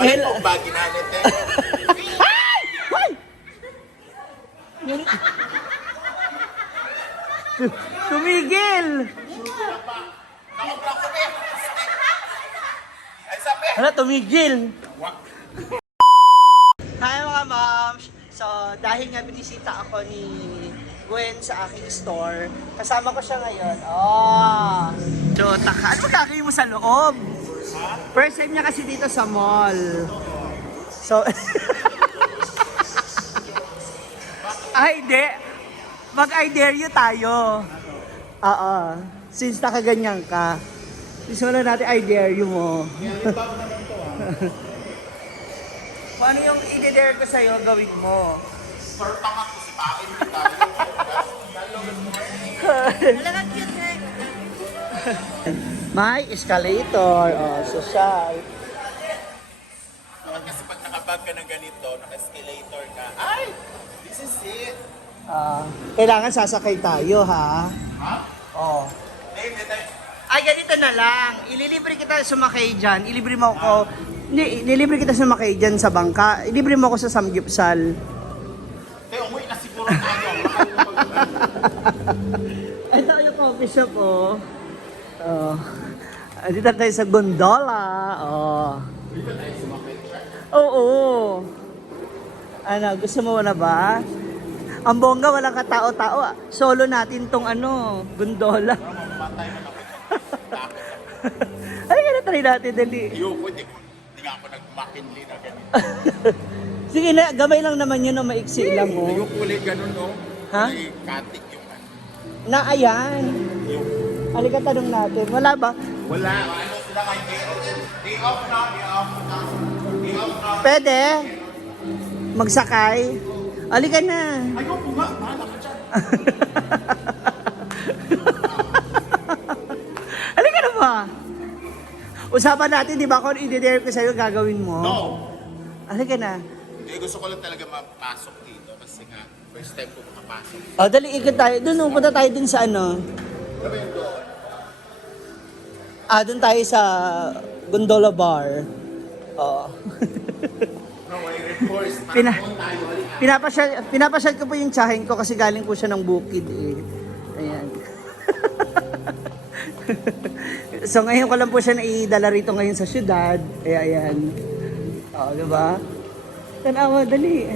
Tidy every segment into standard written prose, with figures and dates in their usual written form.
Ano po ba ginanit eh? Tumigil! Nakablock ko eh. Ay sabi! Hala, tumigil! Hi mga moms! So, dahil nga binisita ako ni Gwen sa aking store, kasama ko siya ngayon. Oh! So, taka, ano gagawin mo sa loob? First time niya kasi dito sa mall. So, ay, hindi. Mag-I dare you tayo. Oo. Since nakaganyan ka. Gusto na natin I dare you mo. Kung ano yung i-dare ko sa'yo, gawin mo. Sir, tama ko si Pakin. Hindi tayo. Talagang cute eh. May escalator. Oh, social. Kasi pag nakabag ka ng ganito, naka-escalator ka, ay! This is it! Kailangan sasakay tayo, ha? Ha? Oh. Hindi tayo. Ay, ganito na lang. Ililibre kita sumakay dyan. Ilibre mo ako. Hindi, ililibre kita sumakay dyan sa bangka. Ilibre mo ako sa Samgyupsal. Tayo, umuwi na siguro tayo. Ito yung coffee shop, oh. Oh. Dito tayo sa gondola. Oh. Dito tayo sumakay. Oo. Ano, gusto mo na ba? Ang bongga, walang katao-tao. Solo natin tong ano, gondola. Mamatay na ako. Ay, ganun try natin, dali. Ayoko, hindi nga ako nag-McKinley na ganito. Sige na, gamay lang naman yun, no, maiksi lang mo. Ayoko ulit ganun, no? Ha? May katik yung ano. Na, ayan. Yung... Halika, tanong natin. Wala ba? Wala. Ano sila kayo? Day off na, day off na. Day off na. Pwede? Magsakay? Halika na. Ayoko nga, bahala ka dyan. Halika na ba? Usapan natin, di ba, kung i-dare ko sa'yo, gagawin mo? No. Halika na. Hindi, gusto ko lang talaga mapasok dito kasi nga, first time ko makapasok. O, dali, ikot tayo. Doon, punta tayo dun sa ano. Ano ba yung doon? Doon tayo sa Gondola Bar. Oo. No, I reinforce. Pina- Marathon tayo. Halika. Pinapasyal ko po yung tsahin ko kasi galing po siya ng bukid eh. Ayan. So ngayon ko lang po siya naidala rito ngayon sa syudad. Ayan. Oo, diba? Tanawa, dali.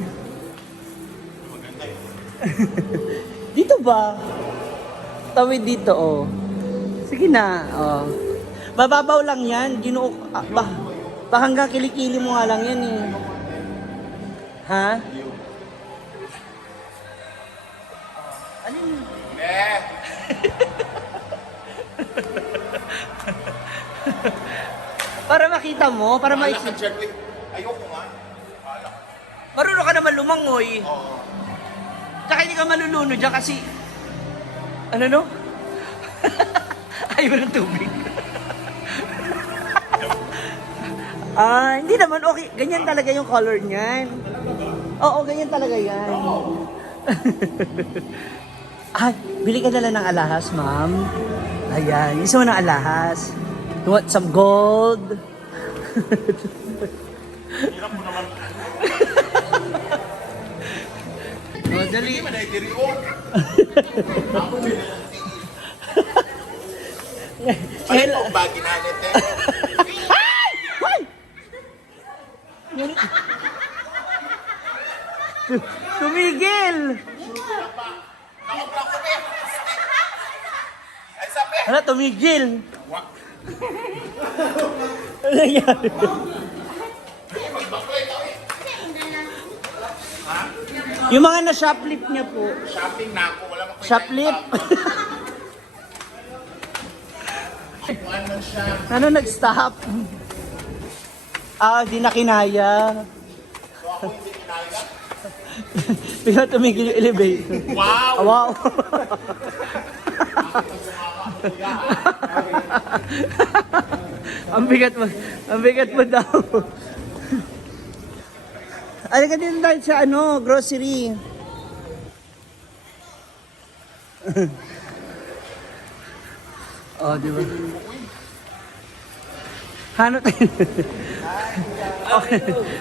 Maganda yun. Dito ba? Tawid dito, oh. Sige na, oh. Mababaw lang yan. Ba hanggang kilikili mo nga lang yan eh. Ha? Alin? Eh! Para makita mo, para Bahala ka maisip. dyan. Wait. Ayoko nga. Bahala ka. Marunong ka naman lumangoy. Oo. Tsaka hindi ka malulunod dyan kasi... Ano no? Ayaw mo ng tubig. Hindi naman okay. Ganyan talaga yung color niyan. Oo, ganyan talaga yan. Bili ka na lang ng alahas, ma'am. Ayan, gusto mo ng alahas? You want some gold? Hirap mo naman. Dali. Hindi man ay dirion. Ako din. Ano po ba ginanit eh? Tumigil! Nakablock ko eh. Ay sabi! Hala, tumigil! Wak. Ano nangyari? Magbaklay ka eh. Yung mga na-shoplift niya po. Shopping na ako. Wala makita. Shoplift? Ano siya? Ano nag-stop? Di na kinaya. So ako hindi kinaya. Bigla tumigil yung elevator. Wow! Wow! Ang bigat mo daw. Alika dito tayo sa ano, grocery. Oh, di ba? Hanap tayo. Okay.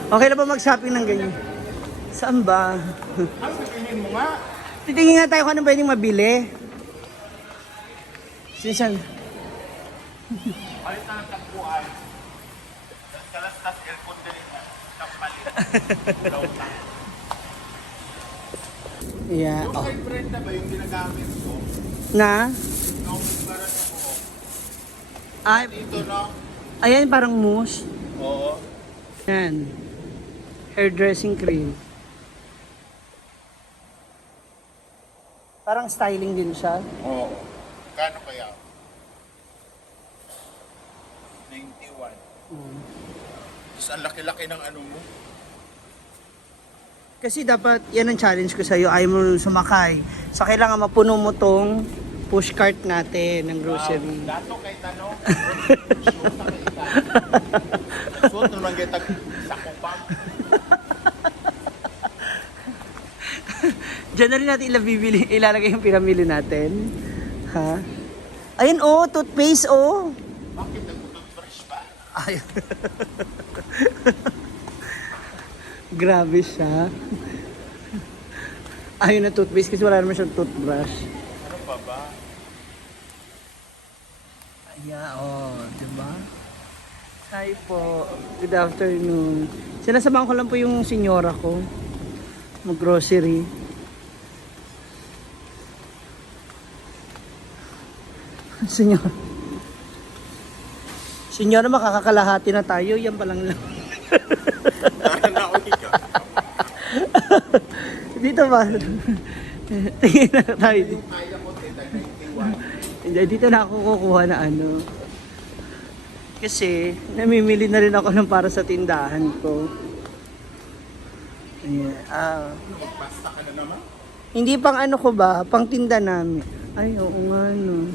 Okay na ba mag-shopping ng ganyan? Saan ba? Ang pipinin mo nga. Titingin nga tayo kung ano pwedeng mabili. Sisan? Alit na ng tagpuan. Kalastas aircon din nga. Kapalit. Yeah. Yung Oh. kay Brenda ba yung ginagamit ko? Na? Nung para sa buhok. Ay, Dito no? ayan parang mousse. Oo. Yan. Hairdressing cream. Parang styling din siya. Oo. Kano kaya? 91. Tapos ang laki-laki ng ano mo. Kasi dapat, yan ang challenge ko sa'yo, ayaw mo sumakay. So, kailangan mapuno mo tong push cart natin ng grocery. Dato kay Tanong. Suot naman kita sa kupang. Diyan na rin natin ilalagay yung pinamili natin. Ha? Ayun oh, toothpaste oh. Bakit nag-toothbrush ba? Ay. Grabe siya. Ayun na toothpaste kasi wala naman siyang toothbrush. Ano pa ba? Ayan, oh, diba? Hi po. Good afternoon. Sinasamahan ko lang po yung senyora ko. Mag-grocery. Senyora. Senyora, makakakalahati na tayo. Yan pa lang lang. Nauwi ka. Dito ba? Tingin na tayo dito. Kaya ko tita 91. Hindi, dito na ako kukuha na ano. Kasi, namimili na rin ako ng para sa tindahan ko. Ayan. Magpasta ka na naman. Hindi pang ano ko ba, pang tinda namin. Ay, oo nga no.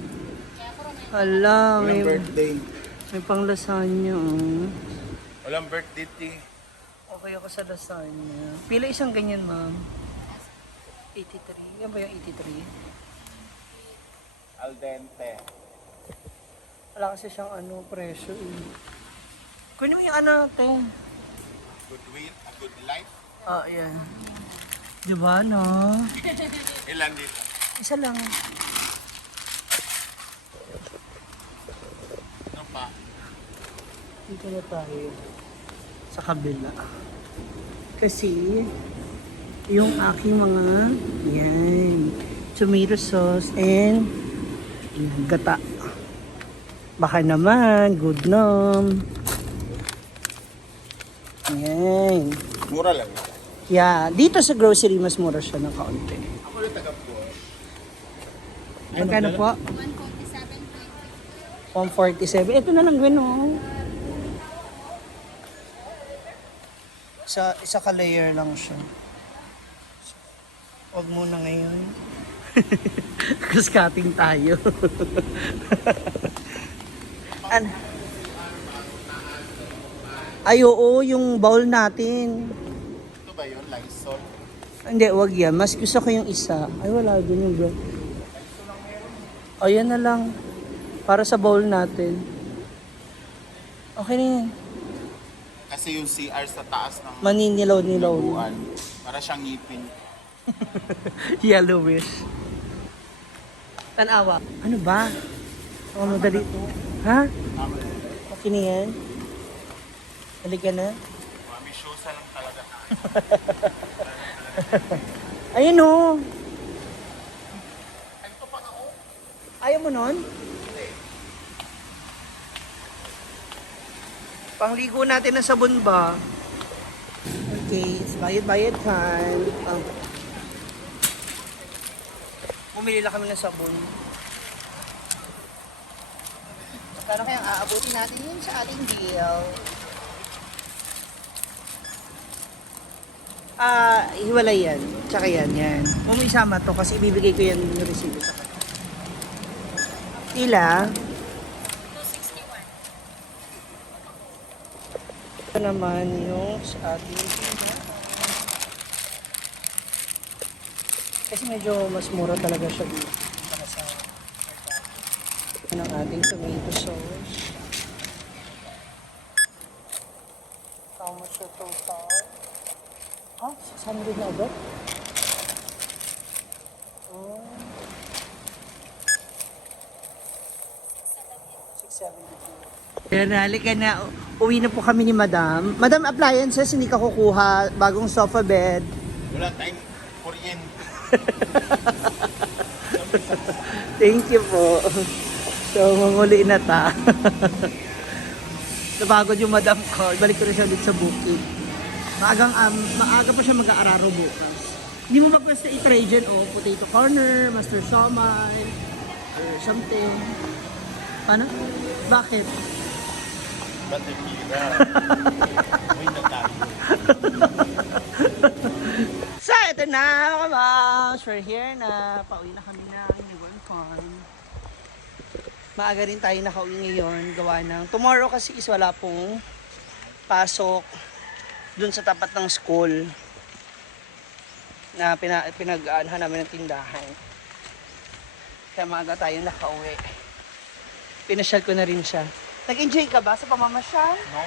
Hala, Walang may, birthday. may pang lasagna. Oh. Walang birthday tea. Okay ako sa lasagna. Pila isang ganyan, ma'am? 83. Yan ba yung 83? Al dente. Wala kasi siyang ano, presyo eh. Kunin mo yung ano, te. Good will, a good life. Ah, yan. Diba, no? Ilan dito? Isa lang. Ano pa? Dito na tayo. Sa kabila. Kasi, yung aking mga, yan, tomato sauce and yan, gata. Baka naman, good nom. Yan. Mura lang ito. Yeah, dito sa grocery, mas mura siya ng kaunti. Ako ulit taga-buwan. Magkano po? 147. Ito na lang, Gwen, oh. Isa ka-layer lang siya. Huwag muna ngayon. Kasi cutting tayo. Ay, oo, yung bowl natin. Ito ba yun? Lysol? Hindi, wag yan. Mas gusto ko yung isa. Ay, wala dun yung bro. O, yan na lang. Para sa bowl natin. Okay na yan. Kasi yung CR sa taas ng Maninilaw-nilaw. buwan. Para siyang ngipin. Yellowish. Tanawa. Ano ba? Ano madali? Ha? Okay na yan? Halika na. Mami, shosa lang talaga tayo. Ayun o. Ay, ito pa ako. Ayaw mo nun? Pangligo natin ng sabon ba? Okay, it's bayad-bayad time. Bumili lang kami ng sabon. Magkano kayang aabutin natin yun sa ating deal? Hiwalay yan. Tsaka yan, yan. Kung may isama to, kasi ibibigay ko yan yung resibo sa kanya. Ila? 261. Ito naman yung sa ating kasi medyo mas mura talaga siya dito para sa merkado. Ang ating tomato sauce. 600 na agad? Oh. 672. Kaya halika na. Uwi na po kami ni Madam. Madam, appliances, hindi ka kukuha. Bagong sofa bed. Wala tayong kuryente. Thank you po. So, manguli na ta. Napagod yung madam ko. Balik ko na siya ulit sa booking. Maaga pa siya mag-aararo bukas. Hindi mo ba pwesta i-trade dyan, potato corner, master siomai, or something. Paano? Bakit? Ba't tira? Uy, na tayo. So, ito na mga moms. We're here na. Pauwi na kami ng Newborn Farm. Maaga rin tayo nakauwi ngayon. Gawa ng tomorrow kasi is wala pong pasok dun sa tapat ng school na pinag-aanhan namin ng tindahan. Kaya maaga tayo nakauwi. Pinasyal ko na rin siya. Nag-enjoy ka ba sa pamamasyal? No.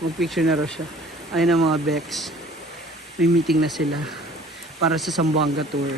Mag-picture na raw siya. Ayun ang mga Bex. May meeting na sila para sa Zamboanga Tour.